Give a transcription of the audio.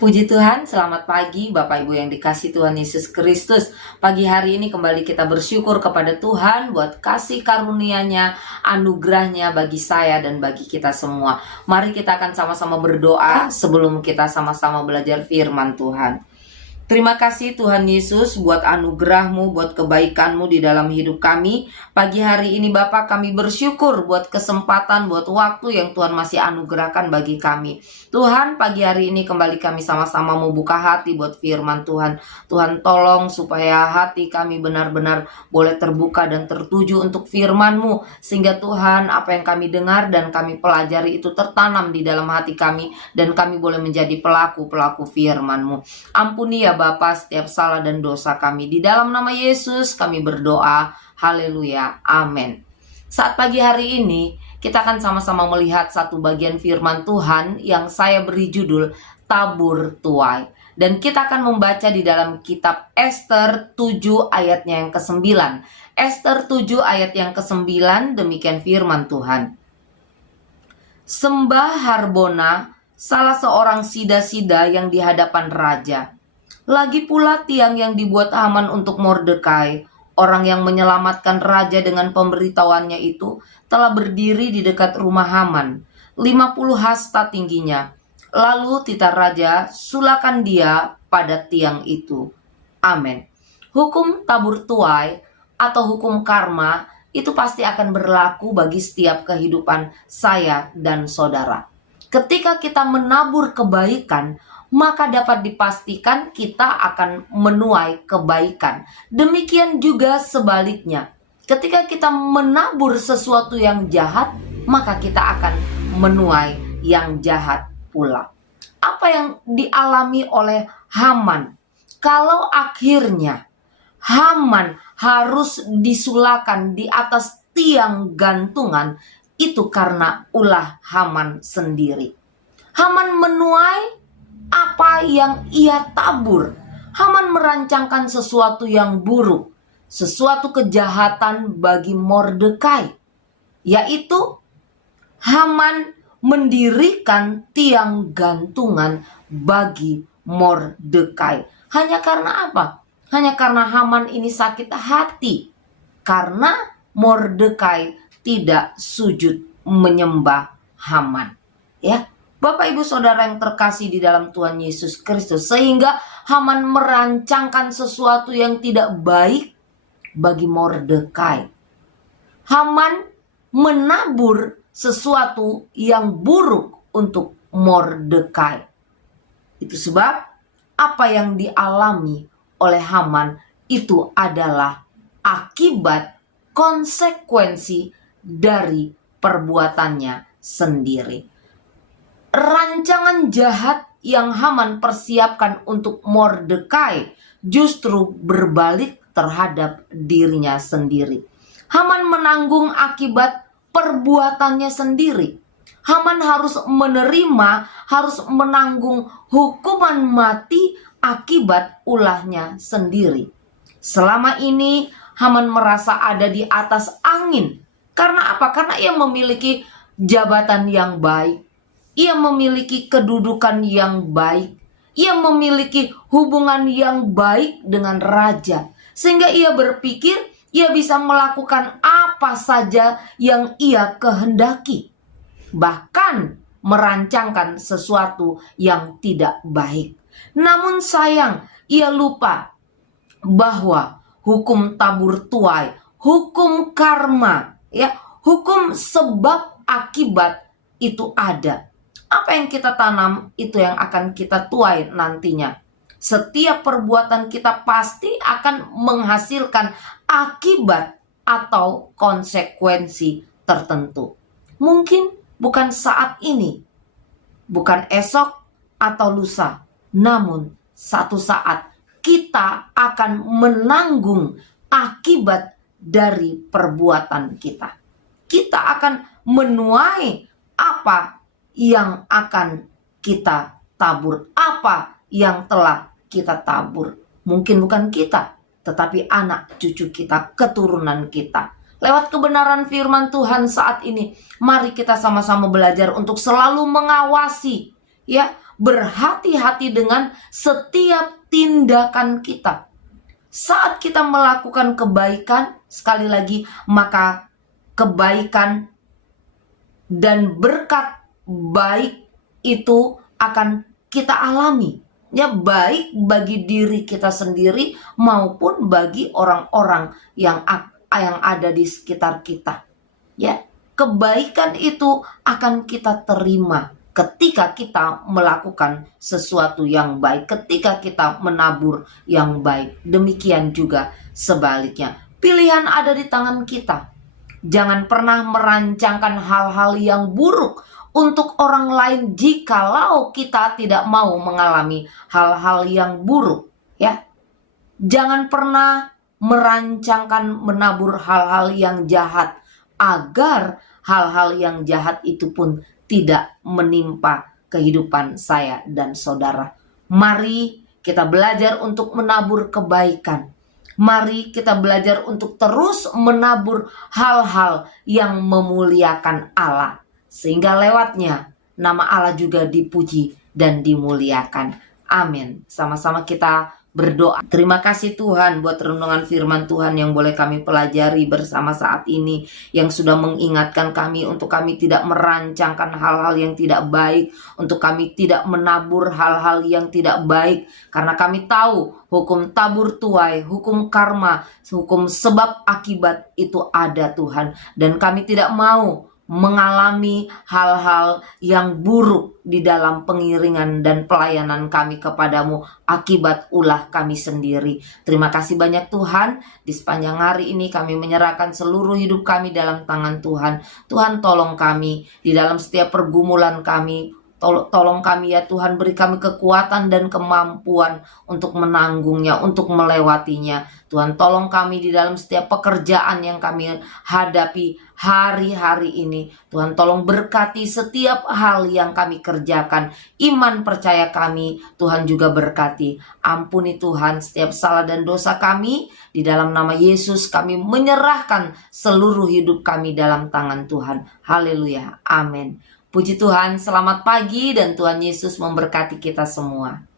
Puji Tuhan, selamat pagi Bapak Ibu yang dikasihi Tuhan Yesus Kristus. Pagi hari ini kembali kita bersyukur kepada Tuhan buat kasih karunia-Nya, anugerahnya bagi saya dan bagi kita semua. Mari kita akan sama-sama berdoa sebelum kita sama-sama belajar firman Tuhan. Terima kasih Tuhan Yesus buat anugerah-Mu, buat kebaikan-Mu di dalam hidup kami. Pagi hari ini Bapak, kami bersyukur buat kesempatan, buat waktu yang Tuhan masih anugerahkan bagi kami. Tuhan, pagi hari ini kembali kami sama-sama mau buka hati buat firman Tuhan. Tuhan tolong supaya hati kami benar-benar boleh terbuka dan tertuju untuk firman-Mu. Sehingga Tuhan, apa yang kami dengar dan kami pelajari itu tertanam di dalam hati kami. Dan kami boleh menjadi pelaku-pelaku firman-Mu. Ampuni ya Bapa setiap salah dan dosa kami. Di dalam nama Yesus kami berdoa. Haleluya. Amin. Saat pagi hari ini kita akan sama-sama melihat satu bagian firman Tuhan yang saya beri judul Tabur Tuai. Dan kita akan membaca di dalam kitab Ester 7 ayatnya yang ke-9. Ester 7 ayat yang ke-9, demikian firman Tuhan. Sembah Harbona, salah seorang sida-sida yang di hadapan raja. Lagi pula tiang yang dibuat Haman untuk Mordekai, orang yang menyelamatkan raja dengan pemberitahuannya itu, telah berdiri di dekat rumah Haman, 50 hasta tingginya. Lalu titah raja, sulakan dia pada tiang itu. Amin. Hukum tabur tuai atau hukum karma itu pasti akan berlaku bagi setiap kehidupan saya dan saudara. Ketika kita menabur kebaikan, maka dapat dipastikan kita akan menuai kebaikan. Demikian juga sebaliknya. Ketika kita menabur sesuatu yang jahat, maka kita akan menuai yang jahat pula. Apa yang dialami oleh Haman? Kalau akhirnya Haman harus disulakan di atas tiang gantungan, itu karena ulah Haman sendiri. Haman menuai apa yang ia tabur. Haman merancangkan sesuatu yang buruk, sesuatu kejahatan bagi Mordekai, yaitu Haman mendirikan tiang gantungan bagi Mordekai. Hanya karena apa? Hanya karena Haman ini sakit hati karena Mordekai tidak sujud menyembah Haman. Ya, Bapak Ibu Saudara yang terkasih di dalam Tuhan Yesus Kristus, sehingga Haman merancangkan sesuatu yang tidak baik bagi Mordekai. Haman menabur sesuatu yang buruk untuk Mordekai. Itu sebab apa yang dialami oleh Haman itu adalah akibat konsekuensi dari perbuatannya sendiri. Rancangan jahat yang Haman persiapkan untuk Mordekai justru berbalik terhadap dirinya sendiri. Haman menanggung akibat perbuatannya sendiri. Haman harus menerima, harus menanggung hukuman mati akibat ulahnya sendiri. Selama ini Haman merasa ada di atas angin. Karena apa? Karena ia memiliki jabatan yang baik. Ia memiliki kedudukan yang baik. Ia memiliki hubungan yang baik dengan raja. Sehingga ia berpikir ia bisa melakukan apa saja yang ia kehendaki. Bahkan merancangkan sesuatu yang tidak baik. Namun sayang, ia lupa bahwa hukum tabur tuai, hukum karma, ya, hukum sebab akibat itu ada. Apa yang kita tanam, itu yang akan kita tuai nantinya. Setiap perbuatan kita pasti akan menghasilkan akibat atau konsekuensi tertentu. Mungkin bukan saat ini, bukan esok atau lusa, namun satu saat kita akan menanggung akibat dari perbuatan kita. Kita akan menuai apa yang akan kita tabur, apa yang telah kita tabur. Mungkin bukan kita, tetapi anak cucu kita, keturunan kita. Lewat kebenaran firman Tuhan saat ini, mari kita sama-sama belajar untuk selalu mengawasi, ya, berhati-hati dengan setiap tindakan kita. Saat kita melakukan kebaikan, sekali lagi, maka kebaikan dan berkat baik itu akan kita alami. Ya, baik bagi diri kita sendiri maupun bagi orang-orang yang ada di sekitar kita. Ya, kebaikan itu akan kita terima ketika kita melakukan sesuatu yang baik, ketika kita menabur yang baik. Demikian juga sebaliknya. Pilihan ada di tangan kita. Jangan pernah merancangkan hal-hal yang buruk untuk orang lain jikalau kita tidak mau mengalami hal-hal yang buruk, ya. Jangan pernah merancangkan menabur hal-hal yang jahat agar hal-hal yang jahat itu pun tidak menimpa kehidupan saya dan saudara. Mari kita belajar untuk menabur kebaikan. Mari kita belajar untuk terus menabur hal-hal yang memuliakan Allah, sehingga lewatnya nama Allah juga dipuji dan dimuliakan. Amin. Sama-sama kita berdoa. Terima kasih Tuhan buat renungan firman Tuhan yang boleh kami pelajari bersama saat ini, yang sudah mengingatkan kami untuk kami tidak merancangkan hal-hal yang tidak baik, untuk kami tidak menabur hal-hal yang tidak baik, karena kami tahu hukum tabur tuai, hukum karma, hukum sebab akibat itu ada Tuhan, dan kami tidak mau mengalami hal-hal yang buruk di dalam pengiringan dan pelayanan kami kepadamu akibat ulah kami sendiri. Terima kasih banyak Tuhan. Di sepanjang hari ini kami menyerahkan seluruh hidup kami dalam tangan Tuhan. Tuhan, tolong kami di dalam setiap pergumulan kami. Tolong kami ya Tuhan, beri kami kekuatan dan kemampuan untuk menanggungnya, untuk melewatinya. Tuhan, tolong kami di dalam setiap pekerjaan yang kami hadapi hari-hari ini. Tuhan, tolong berkati setiap hal yang kami kerjakan. Iman percaya kami, Tuhan juga berkati. Ampuni Tuhan setiap salah dan dosa kami. Di dalam nama Yesus kami menyerahkan seluruh hidup kami dalam tangan Tuhan. Haleluya. Amin. Puji Tuhan, selamat pagi dan Tuhan Yesus memberkati kita semua.